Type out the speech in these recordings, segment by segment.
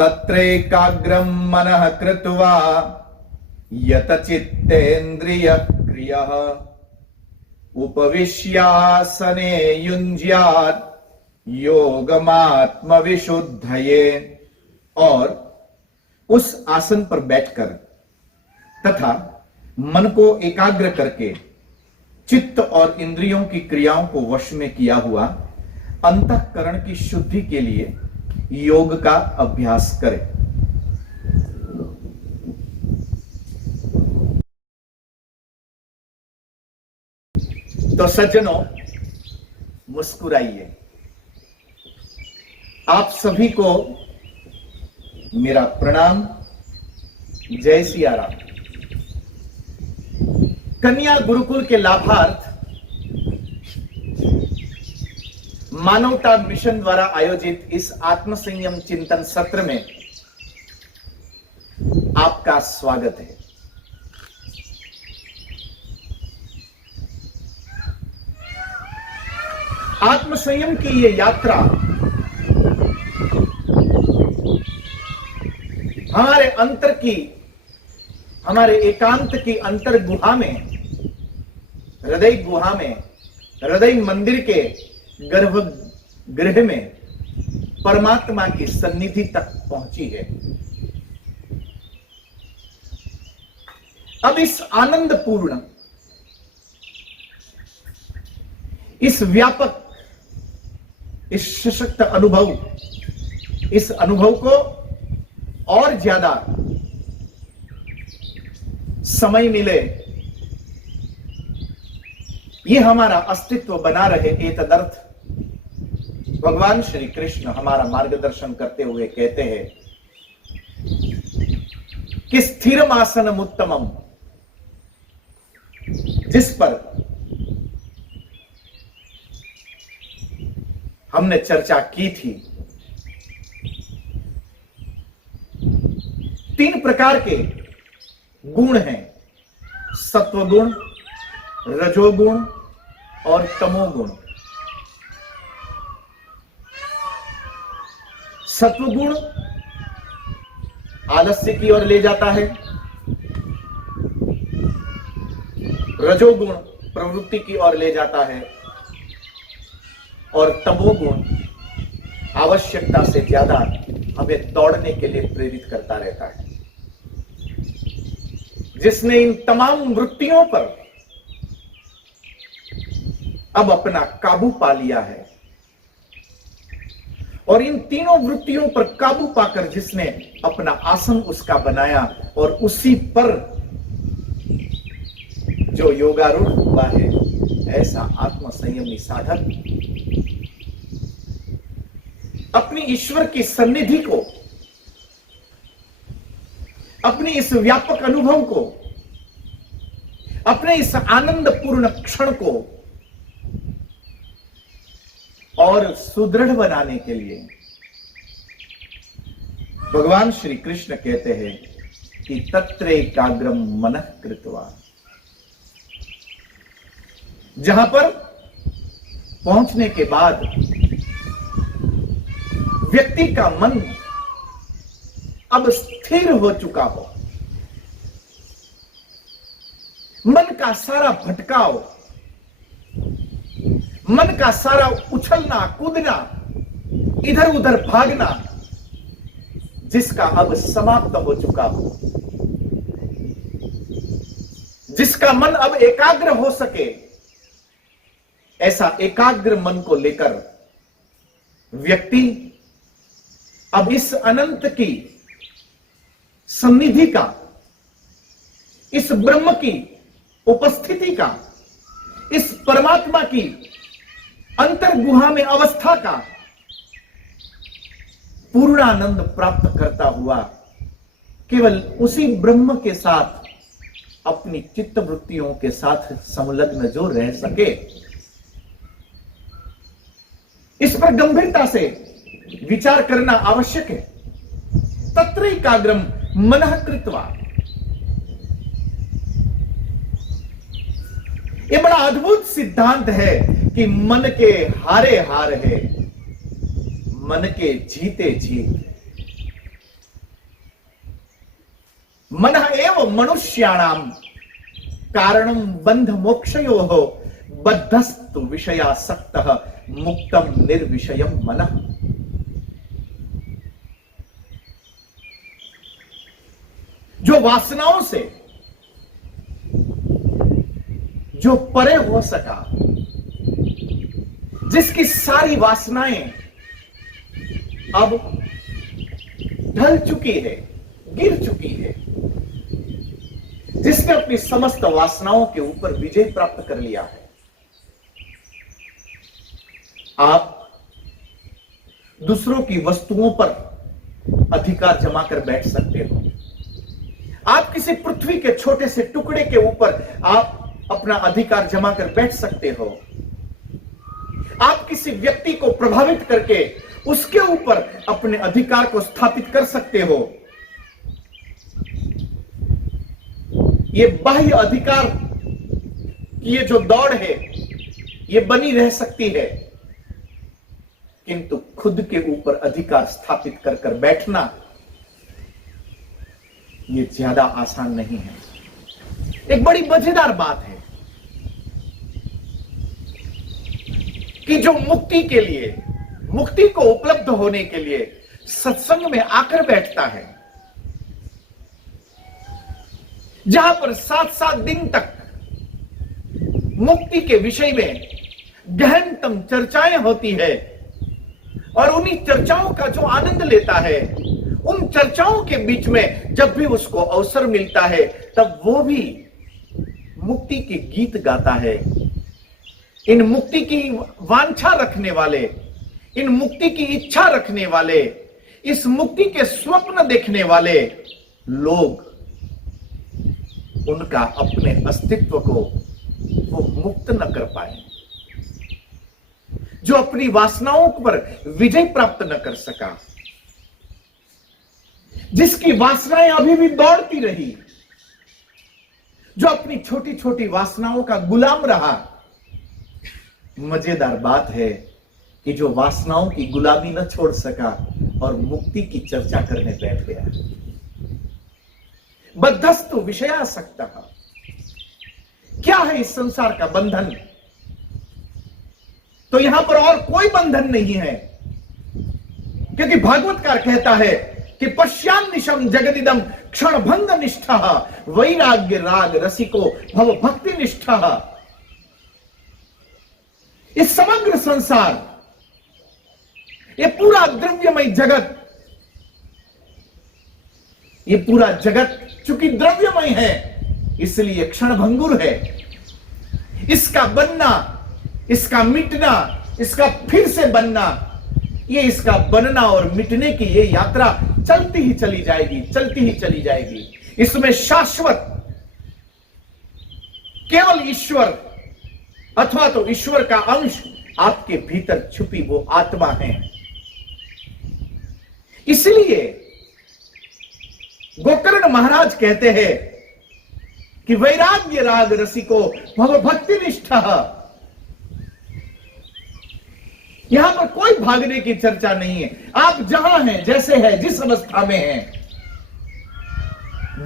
तत्रैकाग्रं मनः कृत्वा यतचित्तेन्द्रिय क्रियः उपविश्यासने युञ्ज्यात् योगमात्मविशुद्धये। और उस आसन पर बैठकर तथा मन को एकाग्र करके चित्त और इंद्रियों की क्रियाओं को वश में किया हुआ अंतःकरण की शुद्धि के लिए योग का अभ्यास करें। तो सज्जनों, मुस्कुराइए। आप सभी को मेरा प्रणाम। जय सिया राम। कन्या गुरुकुल के लाभार्थ मानवता मिशन द्वारा आयोजित इस आत्म संयम चिंतन सत्र में आपका स्वागत है। आत्म संयम की ये यात्रा हमारे अंतर की, हमारे एकांत की अंतर गुहा में, हृदय गुहा में, हृदय मंदिर के गर्भगृह में परमात्मा की सन्निधि तक पहुंची है। अब इस आनंदपूर्ण, इस व्यापक, इस सशक्त अनुभव, इस अनुभव को और ज्यादा समय मिले, ये हमारा अस्तित्व बना रहे, एतदर्थ भगवान श्री कृष्ण हमारा मार्गदर्शन करते हुए कहते हैं कि स्थिरम आसनम उत्तमम, जिस पर हमने चर्चा की थी। 3 प्रकार के गुण हैं, सत्वगुण, रजोगुण और तमोगुण। सत्वगुण आलस्य की ओर ले जाता है, रजोगुण प्रवृत्ति की ओर ले जाता है और तमोगुण आवश्यकता से ज्यादा हमें दौड़ने के लिए प्रेरित करता रहता है। जिसने इन तमाम वृत्तियों पर अब अपना काबू पा लिया है और इन तीनों वृत्तियों पर काबू पाकर जिसने अपना आसन उसका बनाया और उसी पर जो योगारूढ़ हुआ है, ऐसा आत्म संयमी साधक अपनी ईश्वर की सन्निधि को, अपनी इस व्यापक अनुभव को, अपने इस आनंदपूर्ण क्षण को और सुदृढ़ बनाने के लिए भगवान श्री कृष्ण कहते हैं कि तत्रैकाग्रम मनः कृत्वा। जहां पर पहुंचने के बाद व्यक्ति का मन अब स्थिर हो चुका हो, मन का सारा भटकाव, मन का सारा उछलना कूदना, इधर उधर भागना, जिसका अब समाप्त हो चुका हो, जिसका मन अब एकाग्र हो सके, ऐसा एकाग्र मन को लेकर व्यक्ति अब इस अनंत की सन्निधि का, इस ब्रह्म की उपस्थिति का, इस परमात्मा की अंतर्गुहा में अवस्था का पूर्ण आनंद प्राप्त करता हुआ केवल उसी ब्रह्म के साथ अपनी चित्त वृत्तियों के साथ संलग्न जो रह सके, इस पर गंभीरता से विचार करना आवश्यक है। तत्रैकाग्रम मनः कृत्वा, यह बड़ा अद्भुत सिद्धांत है कि मन के हारे हार है, मन के जीते जीत। मनः एव मनुष्याणाम कारणम बंध मोक्षयोः बद्धस्तु विषयासक्तः मुक्तम निर्विषयम मनः। जो वासनाओं से जो परे हो सका, जिसकी सारी वासनाएं अब ढल चुकी है, गिर चुकी है, जिसने अपनी समस्त वासनाओं के ऊपर विजय प्राप्त कर लिया है, आप दूसरों की वस्तुओं पर अधिकार जमा कर बैठ सकते हो। आप किसी पृथ्वी के छोटे से टुकड़े के ऊपर आप अपना अधिकार जमा कर बैठ सकते हो। आप किसी व्यक्ति को प्रभावित करके उसके ऊपर अपने अधिकार को स्थापित कर सकते हो। ये बाह्य अधिकार की ये जो दौड़ है ये बनी रह सकती है, किंतु खुद के ऊपर अधिकार स्थापित कर कर बैठना ये ज्यादा आसान नहीं है। एक बड़ी मजेदार बात है कि जो मुक्ति के लिए, मुक्ति को उपलब्ध होने के लिए सत्संग में आकर बैठता है, जहां पर 7-7 दिन तक मुक्ति के विषय में गहनतम चर्चाएं होती है और उन्हीं चर्चाओं का जो आनंद लेता है, उन चर्चाओं के बीच में जब भी उसको अवसर मिलता है तब वो भी मुक्ति के गीत गाता है। इन मुक्ति की वांछा रखने वाले, इन मुक्ति की इच्छा रखने वाले, इस मुक्ति के स्वप्न देखने वाले लोग, उनका अपने अस्तित्व को वो मुक्त न कर पाए, जो अपनी वासनाओं पर विजय प्राप्त न कर सका, जिसकी वासनाएं अभी भी दौड़ती रही, जो अपनी छोटी छोटी वासनाओं का गुलाम रहा। मजेदार बात है कि जो वासनाओं की गुलामी न छोड़ सका और मुक्ति की चर्चा करने बैठ गया। बद्धस्तु विषयासक्तः, क्या है इस संसार का बंधन? तो यहां पर और कोई बंधन नहीं है, क्योंकि भागवतकार कहता है कि पश्यान्निशम जगदिदम क्षण भंग निष्ठा वैराग्य राग रसिको भव भक्ति निष्ठा। इस समग्र संसार, ये पूरा द्रव्यमय जगत, ये पूरा जगत चूंकि द्रव्यमय है इसलिए क्षणभंगुर है। इसका बनना, इसका मिटना, इसका फिर से बनना, ये इसका बनना और मिटने की ये यात्रा चलती ही चली जाएगी, चलती ही चली जाएगी। इसमें शाश्वत केवल ईश्वर अथवा तो ईश्वर का अंश आपके भीतर छुपी वो आत्मा है। इसलिए गोकर्ण महाराज कहते हैं कि वैराग्य राग रसिको भव भक्ति निष्ठा। यहां पर कोई भागने की चर्चा नहीं है। आप जहां हैं, जैसे हैं, जिस अवस्था में हैं,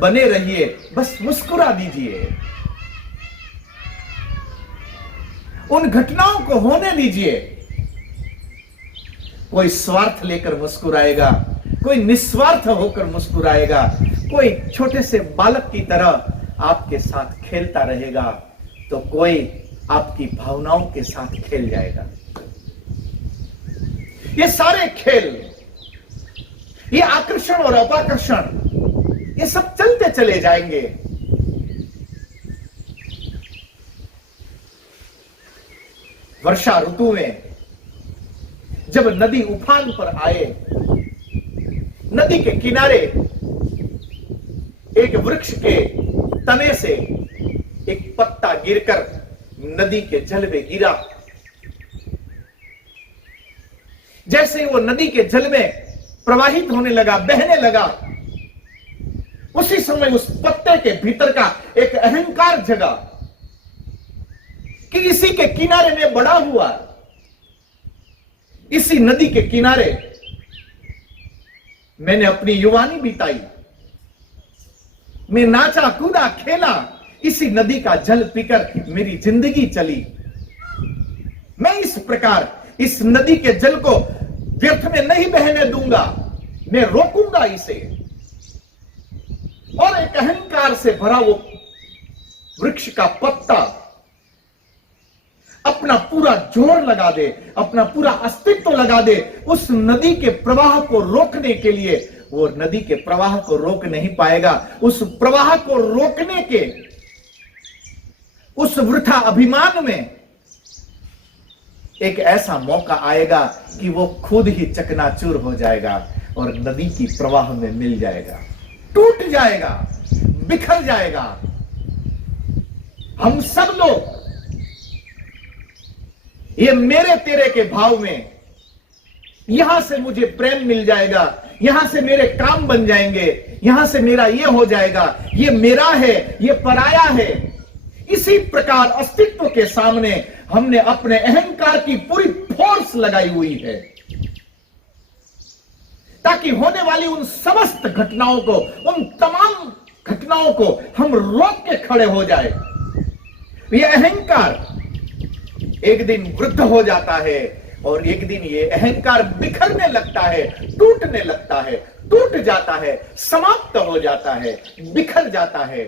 बने रहिए, बस मुस्कुरा दीजिए, उन घटनाओं को होने दीजिए। कोई स्वार्थ लेकर मुस्कुराएगा, कोई निस्वार्थ होकर मुस्कुराएगा, कोई छोटे से बालक की तरह आपके साथ खेलता रहेगा, तो कोई आपकी भावनाओं के साथ खेल जाएगा। ये सारे खेल, ये आकर्षण और अपाकर्षण, ये सब चलते चले जाएंगे। वर्षा ऋतु में जब नदी उफान पर आए, नदी के किनारे एक वृक्ष के तने से एक पत्ता गिरकर नदी के जल में गिरा। जैसे वो नदी के जल में प्रवाहित होने लगा, बहने लगा, उसी समय उस पत्ते के भीतर का एक अहंकार जगा कि इसी के किनारे में बड़ा हुआ, इसी नदी के किनारे मैंने अपनी युवानी बिताई, मैं नाचा कूदा खेला, इसी नदी का जल पीकर मेरी जिंदगी चली। मैं इस प्रकार इस नदी के जल को व्यर्थ में नहीं बहने दूंगा, मैं रोकूंगा इसे। और एक अहंकार से भरा वो वृक्ष का पत्ता अपना पूरा जोर लगा दे, अपना पूरा अस्तित्व लगा दे उस नदी के प्रवाह को रोकने के लिए। वो नदी के प्रवाह को रोक नहीं पाएगा। उस प्रवाह को रोकने के उस वृथा अभिमान में एक ऐसा मौका आएगा कि वो खुद ही चकनाचूर हो जाएगा और नदी की प्रवाह में मिल जाएगा, टूट जाएगा, बिखर जाएगा। हम सब लोग ये मेरे तेरे के भाव में, यहां से मुझे प्रेम मिल जाएगा, यहां से मेरे काम बन जाएंगे, यहां से मेरा ये हो जाएगा, ये मेरा है, ये पराया है। इसी प्रकार अस्तित्व के सामने हमने अपने अहंकार की पूरी फोर्स लगाई हुई है, ताकि होने वाली उन समस्त घटनाओं को, उन तमाम घटनाओं को हम रोक के खड़े हो जाए। ये अहंकार एक दिन वृद्ध हो जाता है और एक दिन ये अहंकार बिखरने लगता है, टूटने लगता है, टूट जाता है, समाप्त हो जाता है, बिखर जाता है,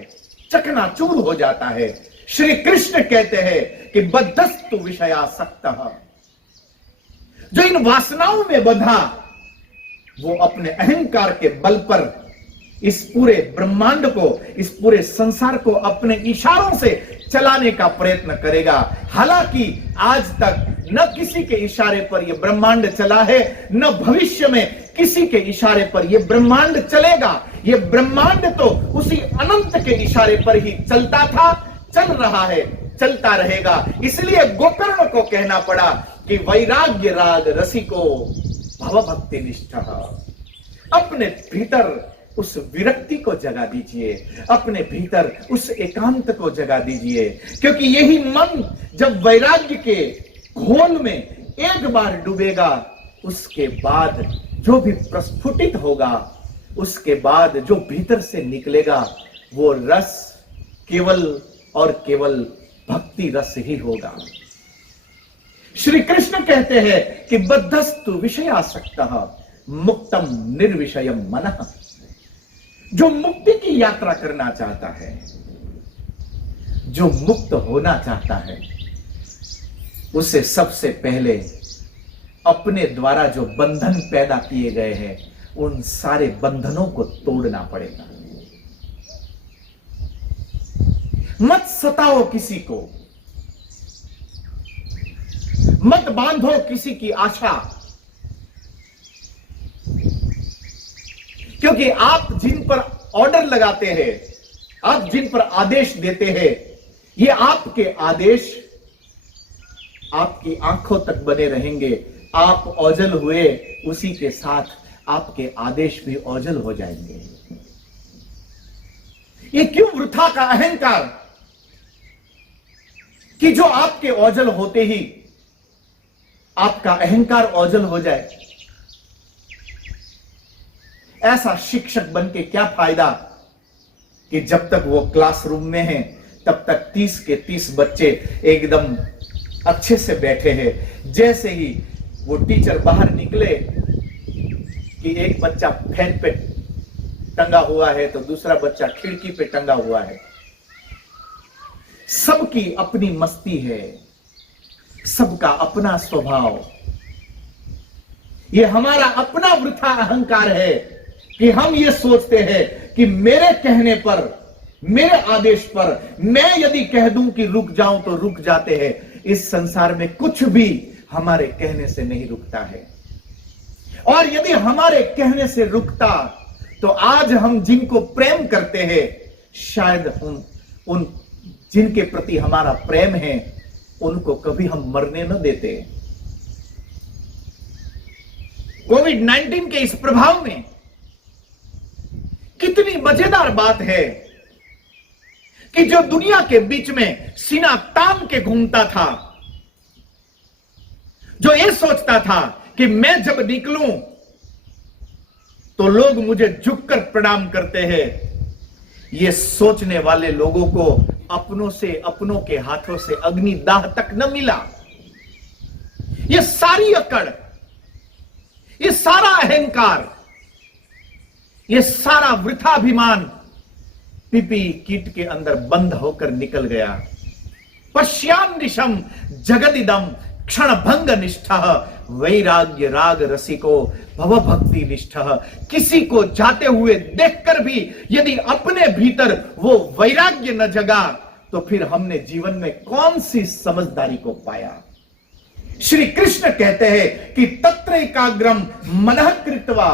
चकनाचूर हो जाता है। श्री कृष्ण कहते हैं कि बद्धस्तु विषयासक्तः, जो इन वासनाओं में बंधा वो अपने अहंकार के बल पर इस पूरे ब्रह्मांड को, इस पूरे संसार को अपने इशारों से चलाने का प्रयत्न करेगा। हालांकि आज तक न किसी के इशारे पर यह ब्रह्मांड चला है, न भविष्य में किसी के इशारे पर यह ब्रह्मांड चलेगा। यह ब्रह्मांड तो उसी अनंत के इशारे पर ही चलता था, चल रहा है, चलता रहेगा। इसलिए गोकर्ण को कहना पड़ा कि वैराग्य राग रसिको भव भक्ति निष्ठः। अपने भीतर उस विरक्ति को जगा दीजिए, अपने भीतर उस एकांत को जगा दीजिए, क्योंकि यही मन जब वैराग्य के घोल में एक बार डूबेगा, उसके बाद जो भी प्रस्फुटित होगा, उसके बाद जो भीतर से निकलेगा वो रस केवल और केवल भक्ति रस ही होगा। श्री कृष्ण कहते हैं कि बद्धस्तु विषयासक्तः मुक्तम निर्विषयम मनः। जो मुक्ति की यात्रा करना चाहता है, जो मुक्त होना चाहता है, उसे सबसे पहले अपने द्वारा जो बंधन पैदा किए गए हैं उन सारे बंधनों को तोड़ना पड़ेगा। मत सताओ किसी को, मत बांधो किसी की आशा, क्योंकि आप जिन पर ऑर्डर लगाते हैं, आप जिन पर आदेश देते हैं, ये आपके आदेश आपकी आंखों तक बने रहेंगे। आप ओझल हुए, उसी के साथ आपके आदेश भी ओझल हो जाएंगे। ये क्यों वृथा का अहंकार कि जो आपके ओझल होते ही आपका अहंकार ओझल हो जाए। ऐसा शिक्षक बन के क्या फायदा कि जब तक वो क्लासरूम में है तब तक 30 के 30 बच्चे एकदम अच्छे से बैठे हैं। जैसे ही वो टीचर बाहर निकले कि एक बच्चा फैन पे टंगा हुआ है तो दूसरा बच्चा खिड़की पे टंगा हुआ है। सबकी अपनी मस्ती है, सबका अपना स्वभाव। ये हमारा अपना वृथा अहंकार है कि हम ये सोचते हैं कि मेरे कहने पर, मेरे आदेश पर मैं यदि कह दूं कि रुक जाऊं तो रुक जाते हैं। इस संसार में कुछ भी हमारे कहने से नहीं रुकता है, और यदि हमारे कहने से रुकता तो आज हम जिनको प्रेम करते हैं, शायद हम उन जिनके प्रति हमारा प्रेम है उनको कभी हम मरने न देते। कोविड-19 के इस प्रभाव में कितनी मजेदार बात है कि जो दुनिया के बीच में सीना तान के घूमता था, जो ये सोचता था कि मैं जब निकलूं तो लोग मुझे झुककर प्रणाम करते हैं, ये सोचने वाले लोगों को अपनों से, अपनों के हाथों से अग्निदाह तक न मिला। ये सारी अकड़, ये सारा अहंकार, ये सारा वृथाभिमान पिपी कीट के अंदर बंद होकर निकल गया। पश्याम निशम जगदिदम क्षण भंग निष्ठ वैराग्य राग रसिको भव भक्ति निष्ठ। किसी को जाते हुए देखकर भी यदि अपने भीतर वो वैराग्य न जगा तो फिर हमने जीवन में कौन सी समझदारी को पाया। श्री कृष्ण कहते हैं कि तत्र एकाग्रम मनः कृत्वा।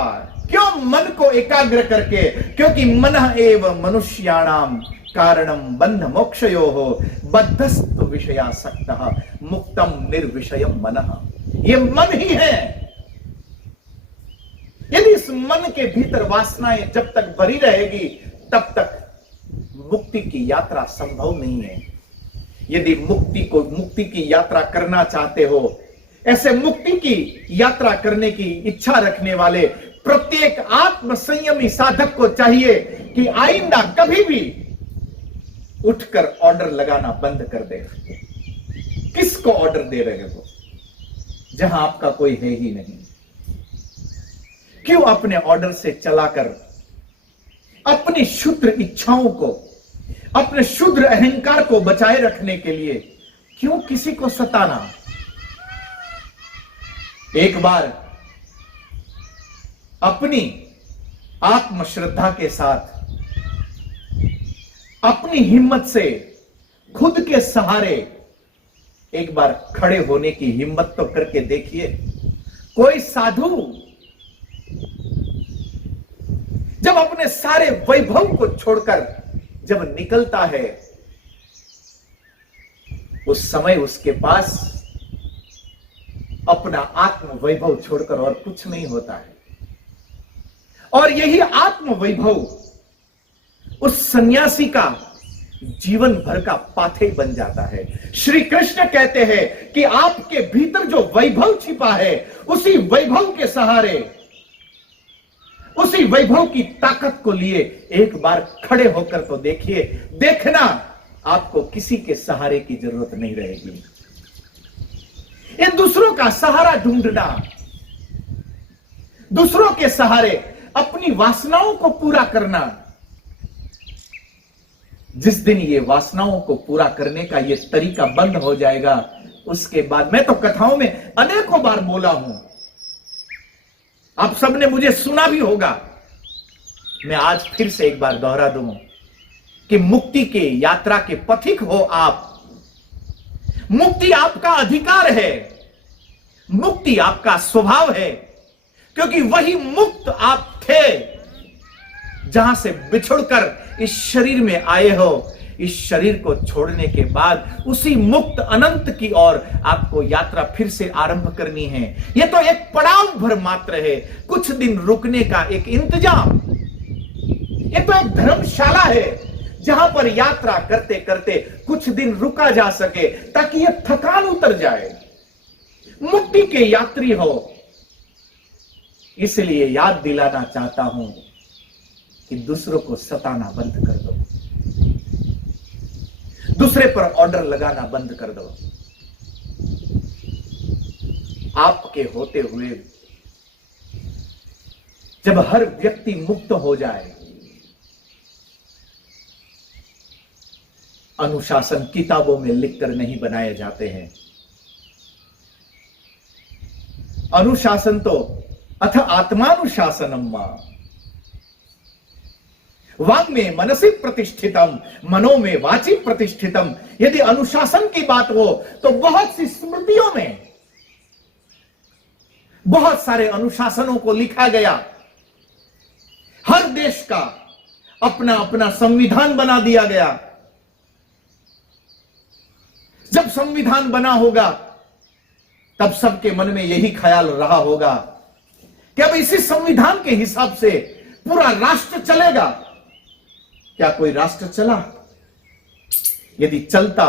क्यों मन को एकाग्र करके? क्योंकि मनः एव मनुष्याणाम कारणम बंध मोक्षयोः बद्धस्तु विषयासक्तः मुक्तम निर्विषयम मनः। ये मन ही है। यदि इस मन के भीतर वासनाएं जब तक भरी रहेगी तब तक मुक्ति की यात्रा संभव नहीं है। यदि मुक्ति की यात्रा करना चाहते हो, ऐसे मुक्ति की यात्रा करने की इच्छा रखने वाले प्रत्येक आत्म संयमी साधक को चाहिए कि आइंदा कभी भी उठकर ऑर्डर लगाना बंद कर दे। किसको ऑर्डर दे रहे हो जहां आपका कोई है ही नहीं? क्यों अपने ऑर्डर से चलाकर अपनी क्षुद्र इच्छाओं को, अपने क्षुद्र अहंकार को बचाए रखने के लिए क्यों किसी को सताना? एक बार अपनी आत्मश्रद्धा के साथ, अपनी हिम्मत से, खुद के सहारे एक बार खड़े होने की हिम्मत तो करके देखिए। कोई साधु जब अपने सारे वैभव को छोड़कर जब निकलता है, उस समय उसके पास अपना आत्म वैभव छोड़कर और कुछ नहीं होता है। और यही आत्म वैभव उस सन्यासी का जीवन भर का पाथे बन जाता है। श्री कृष्ण कहते हैं कि आपके भीतर जो वैभव छिपा है, उसी वैभव के सहारे, उसी वैभव की ताकत को लिए एक बार खड़े होकर तो देखिए। देखना, आपको किसी के सहारे की जरूरत नहीं रहेगी। ये दूसरों का सहारा ढूंढना, दूसरों के सहारे अपनी वासनाओं को पूरा करना, जिस दिन ये वासनाओं को पूरा करने का ये तरीका बंद हो जाएगा, उसके बाद, मैं तो कथाओं में अनेकों बार बोला हूं, आप सबने मुझे सुना भी होगा, मैं आज फिर से एक बार दोहरा दूं कि मुक्ति के यात्रा के पथिक हो आप। मुक्ति आपका अधिकार है, मुक्ति आपका स्वभाव है, क्योंकि वही मुक्त आप थे जहां से बिछुड़कर इस शरीर में आए हो। इस शरीर को छोड़ने के बाद उसी मुक्त अनंत की ओर आपको यात्रा फिर से आरंभ करनी है। यह तो एक पड़ाव भर मात्र है, कुछ दिन रुकने का एक इंतजाम। यह तो एक धर्मशाला है जहां पर यात्रा करते करते कुछ दिन रुका जा सके ताकि यह थकान उतर जाए। मुक्ति के यात्री हो, इसलिए याद दिलाना चाहता हूं कि दूसरों को सताना बंद कर दो, दूसरे पर ऑर्डर लगाना बंद कर दो। आपके होते हुए जब हर व्यक्ति मुक्त हो जाए, अनुशासन किताबों में लिखकर नहीं बनाए जाते हैं। अनुशासन तो अथ आत्मानुशासनम वांग में मनसी प्रतिष्ठितम मनो में वाची प्रतिष्ठितम। यदि अनुशासन की बात हो तो बहुत सी स्मृतियों में बहुत सारे अनुशासनों को लिखा गया। हर देश का अपना अपना संविधान बना दिया गया। जब संविधान बना होगा तब सबके मन में यही ख्याल रहा होगा कि अब इसी संविधान के हिसाब से पूरा राष्ट्र चलेगा। क्या कोई राष्ट्र चला? यदि चलता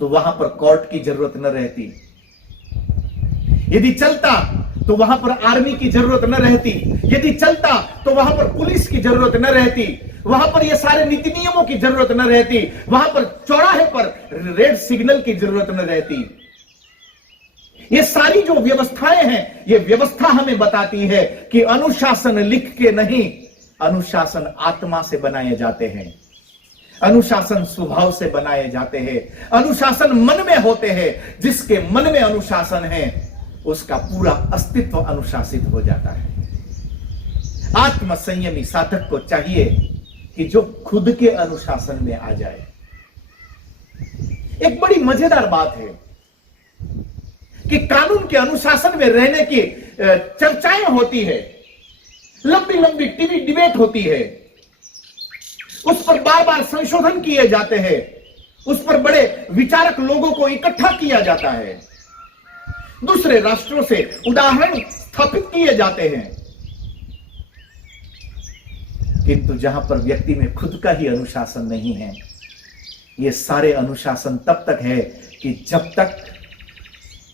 तो वहां पर कोर्ट की जरूरत न रहती, यदि चलता तो वहां पर आर्मी की जरूरत न रहती, यदि चलता तो वहां पर पुलिस की जरूरत न रहती। वहां पर ये सारे नीति नियमों की जरूरत न रहती, वहां पर चौराहे पर रेड सिग्नल की जरूरत न रहती। ये सारी जो व्यवस्थाएं हैं, ये व्यवस्था हमें बताती है कि अनुशासन लिख के नहीं, अनुशासन आत्मा से बनाए जाते हैं, अनुशासन स्वभाव से बनाए जाते हैं, अनुशासन मन में होते हैं। जिसके मन में अनुशासन है उसका पूरा अस्तित्व अनुशासित हो जाता है। आत्म संयमी साधक को चाहिए कि जो खुद के अनुशासन में आ जाए। एक बड़ी मजेदार बात है कि कानून के अनुशासन में रहने की चर्चाएं होती है, लंबी लंबी टीवी डिबेट होती है, उस पर बार बार संशोधन किए जाते हैं, उस पर बड़े विचारक लोगों को इकट्ठा किया जाता है, दूसरे राष्ट्रों से उदाहरण स्थापित किए जाते हैं। किंतु जहां पर व्यक्ति में खुद का ही अनुशासन नहीं है, ये सारे अनुशासन तब तक है कि जब तक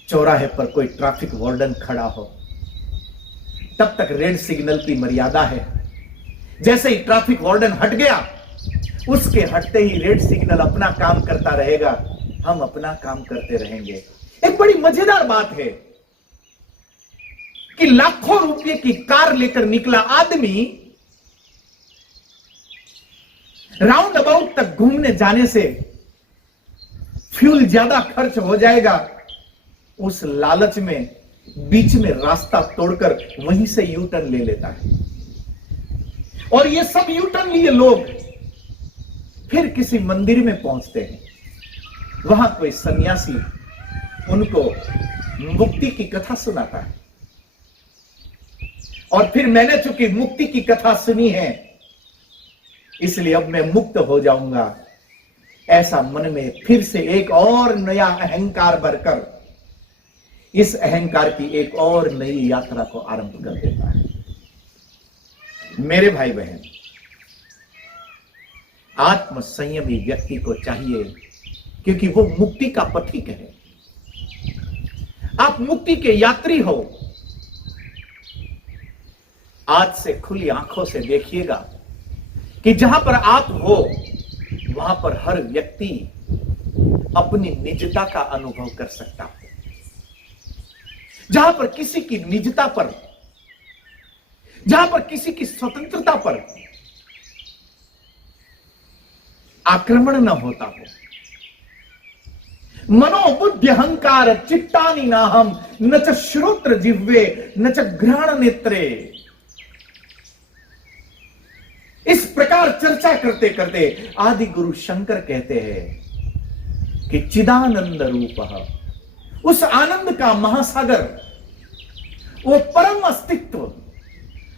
चौराहे पर कोई ट्रैफिक वार्डन खड़ा हो, तब तक रेड सिग्नल की मर्यादा है। जैसे ही ट्रैफिक वार्डन हट गया, उसके हटते ही रेड सिग्नल अपना काम करता रहेगा, हम अपना काम करते रहेंगे। एक बड़ी मजेदार बात है कि लाखों रुपए की कार लेकर निकला आदमी राउंड अबाउट तक घूमने जाने से फ्यूल ज्यादा खर्च हो जाएगा, उस लालच में बीच में रास्ता तोड़कर वहीं से यू टर्न ले लेता है। और ये सब यू टर्न लिए लोग फिर किसी मंदिर में पहुंचते हैं, वहां कोई सन्यासी उनको मुक्ति की कथा सुनाता है, और फिर मैंने चूंकि मुक्ति की कथा सुनी है इसलिए अब मैं मुक्त हो जाऊंगा, ऐसा मन में फिर से एक और नया अहंकार भरकर इस अहंकार की एक और नई यात्रा को आरंभ कर देता है। मेरे भाई बहन, आत्म संयमी व्यक्ति को चाहिए, क्योंकि वो मुक्ति का पथिक है। आप मुक्ति के यात्री हो। आज से खुली आंखों से देखिएगा कि जहां पर आप हो वहां पर हर व्यक्ति अपनी निजता का अनुभव कर सकता है। जहां पर किसी की निजता पर, जहां पर किसी की स्वतंत्रता पर आक्रमण न होता हो। मनोबुद्धि अहंकार चित्तानि नाहम न च श्रोत्र जिह्वे न च घ्राण नेत्रे। इस प्रकार चर्चा करते करते आदि गुरु शंकर कहते हैं कि चिदानंद रूप, उस आनंद का महासागर, वो परम अस्तित्व,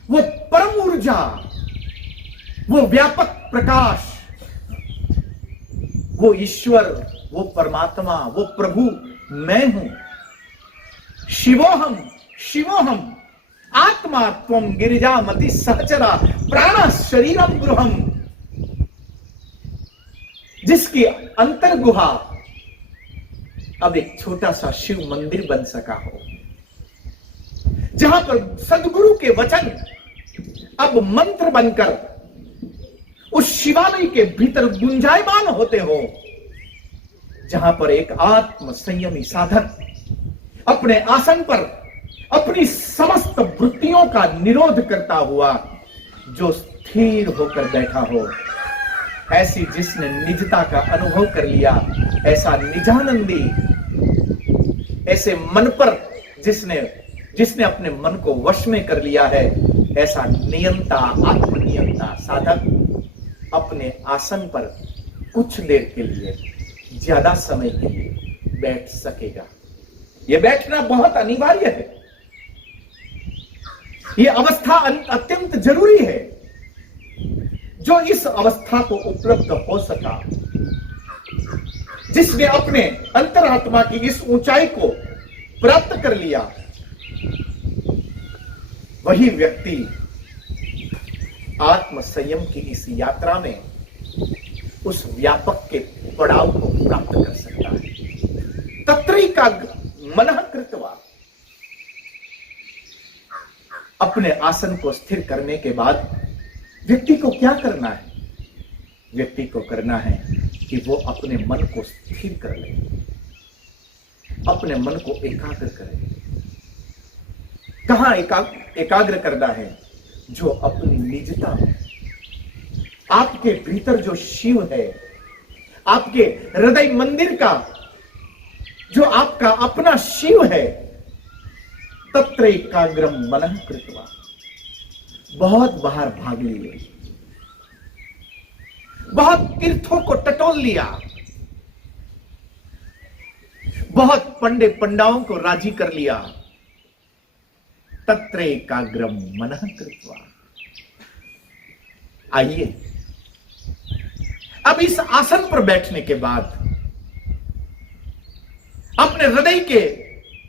वो परम ऊर्जा, वो व्यापक प्रकाश, वो ईश्वर, वो परमात्मा, वो प्रभु मैं हूं। शिवोहम शिवोहम आत्मा त्वं गिरिजामति सहचरा प्राण शरीरम गृहम। जिसकी अंतर गुहा अब एक छोटा सा शिव मंदिर बन सका हो, जहां पर सदगुरु के वचन अब मंत्र बनकर उस शिवालय के भीतर गुंजायमान होते हो, जहां पर एक आत्म संयमी साधक अपने आसन पर अपनी समस्त वृत्तियों का निरोध करता हुआ जो स्थिर होकर बैठा हो, ऐसी जिसने निजता का अनुभव कर लिया, ऐसा निजानंदी, ऐसे मन पर जिसने अपने मन को वश में कर लिया है, ऐसा नियंता, आत्मनियंता साधक अपने आसन पर कुछ देर के लिए, ज्यादा समय के लिए बैठ सकेगा। यह बैठना बहुत अनिवार्य है, यह अवस्था अत्यंत जरूरी है। जो इस अवस्था को उपलब्ध हो सका, जिसने अपने अंतरात्मा की इस ऊंचाई को प्राप्त कर लिया, वही व्यक्ति आत्म संयम की इस यात्रा में उस व्यापक के पड़ाव को प्राप्त कर सकता है। तत्रैका मनः कृत्वा, अपने आसन को स्थिर करने के बाद व्यक्ति को क्या करना है? व्यक्ति को करना है कि वो अपने मन को स्थिर कर ले, अपने मन को एकाग्र करे। कहां एकाग्र करना है? जो अपनी निजता में, आपके भीतर जो शिव है, आपके हृदय मंदिर का जो आपका अपना शिव है, तत्र एकाग्रम मनः कृत्वा। बहुत बाहर भाग लिए, बहुत तीर्थों को टटोल लिया, बहुत पंडाओं को राजी कर लिया, तत्र एकाग्रम मनः कृत्वा। आइए, अब इस आसन पर बैठने के बाद अपने हृदय के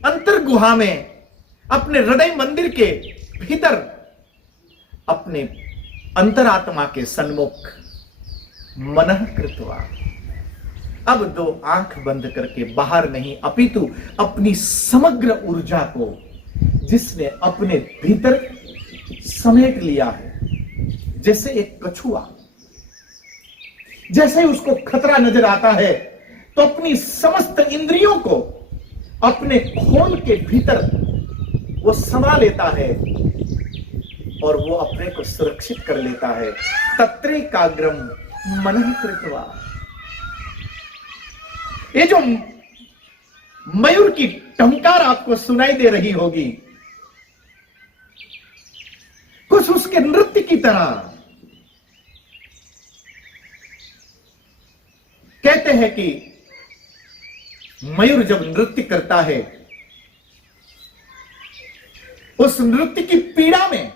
अंतर गुहा में, अपने हृदय मंदिर के भीतर, अपने अंतरात्मा के सन्मुख मनः कृत्वा, अब दो आंख बंद करके बाहर नहीं अपितु अपनी समग्र ऊर्जा को जिसने अपने भीतर समेट लिया है, जैसे एक कछुआ, जैसे उसको खतरा नजर आता है तो अपनी समस्त इंद्रियों को अपने खोल के भीतर वो समा लेता है और वो अपने को सुरक्षित कर लेता है। तत्रैकाग्रम मनः कृत्वा। ये जो मयूर की टंकार आपको सुनाई दे रही होगी, कुछ उसके नृत्य की तरह। कहते हैं कि मयूर जब नृत्य करता है, उस नृत्य की पीड़ा में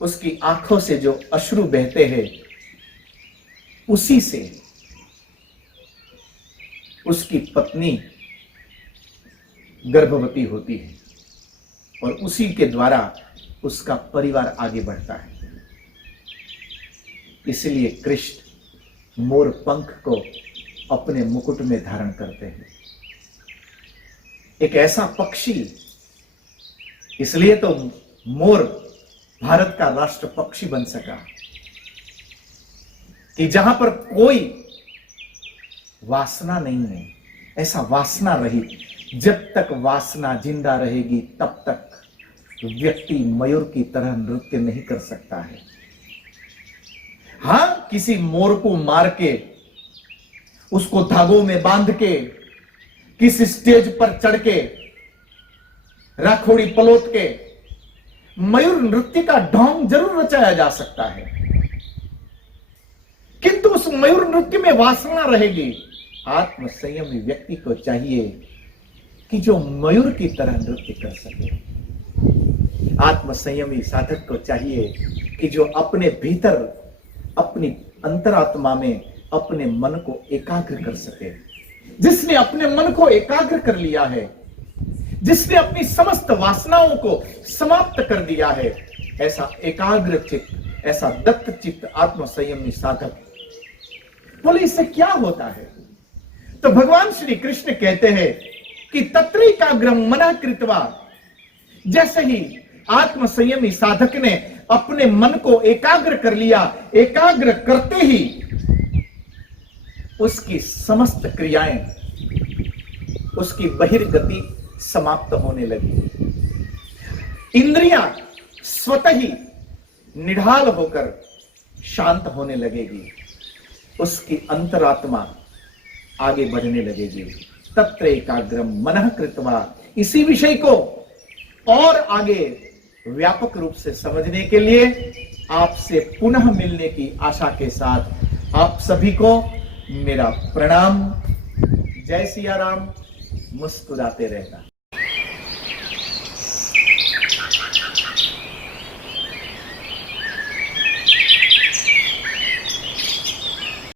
उसकी आंखों से जो अश्रु बहते हैं, उसी से उसकी पत्नी गर्भवती होती है और उसी के द्वारा उसका परिवार आगे बढ़ता है। इसलिए कृष्ण मोर पंख को अपने मुकुट में धारण करते हैं। एक ऐसा पक्षी, इसलिए तो मोर भारत का राष्ट्र पक्षी बन सका कि जहां पर कोई वासना नहीं है, ऐसा वासना रहित, जब तक वासना जिंदा रहेगी तब तक व्यक्ति मयूर की तरह नृत्य नहीं कर सकता है। हां, किसी मोर को मार के, उसको धागों में बांध के, किसी स्टेज पर चढ़ के, राखोड़ी पलोत के मयूर नृत्य का ढोंग जरूर रचाया जा सकता है, किंतु उस मयूर नृत्य में वासना रहेगी। आत्म संयमी व्यक्ति को चाहिए कि जो मयूर की तरह नृत्य कर सके। आत्म संयमी साधक को चाहिए कि जो अपने भीतर, अपनी अंतरात्मा में अपने मन को एकाग्र कर सके। जिसने अपने मन को एकाग्र कर लिया है, जिसने अपनी समस्त वासनाओं को समाप्त कर दिया है, ऐसा एकाग्र चित्त, ऐसा दत्त चित्त आत्म संयमी साधक। बोले इससे क्या होता है? तो भगवान श्री कृष्ण कहते हैं कि तत्रैकाग्रम मनः कृत्वा। जैसे ही आत्म संयमी साधक ने अपने मन को एकाग्र कर लिया, एकाग्र करते ही उसकी समस्त क्रियाएं, उसकी बहिर्गति समाप्त होने लगी। इंद्रियां स्वतः ही निढाल होकर शांत होने लगेगी, उसकी अंतरात्मा आगे बढ़ने लगेगी। तत्र एकाग्रम मनः कृत्वा। इसी विषय को और आगे व्यापक रूप से समझने के लिए आपसे पुनः मिलने की आशा के साथ आप सभी को मेरा प्रणाम। जय सिया राम। मुस्कुराते रहना।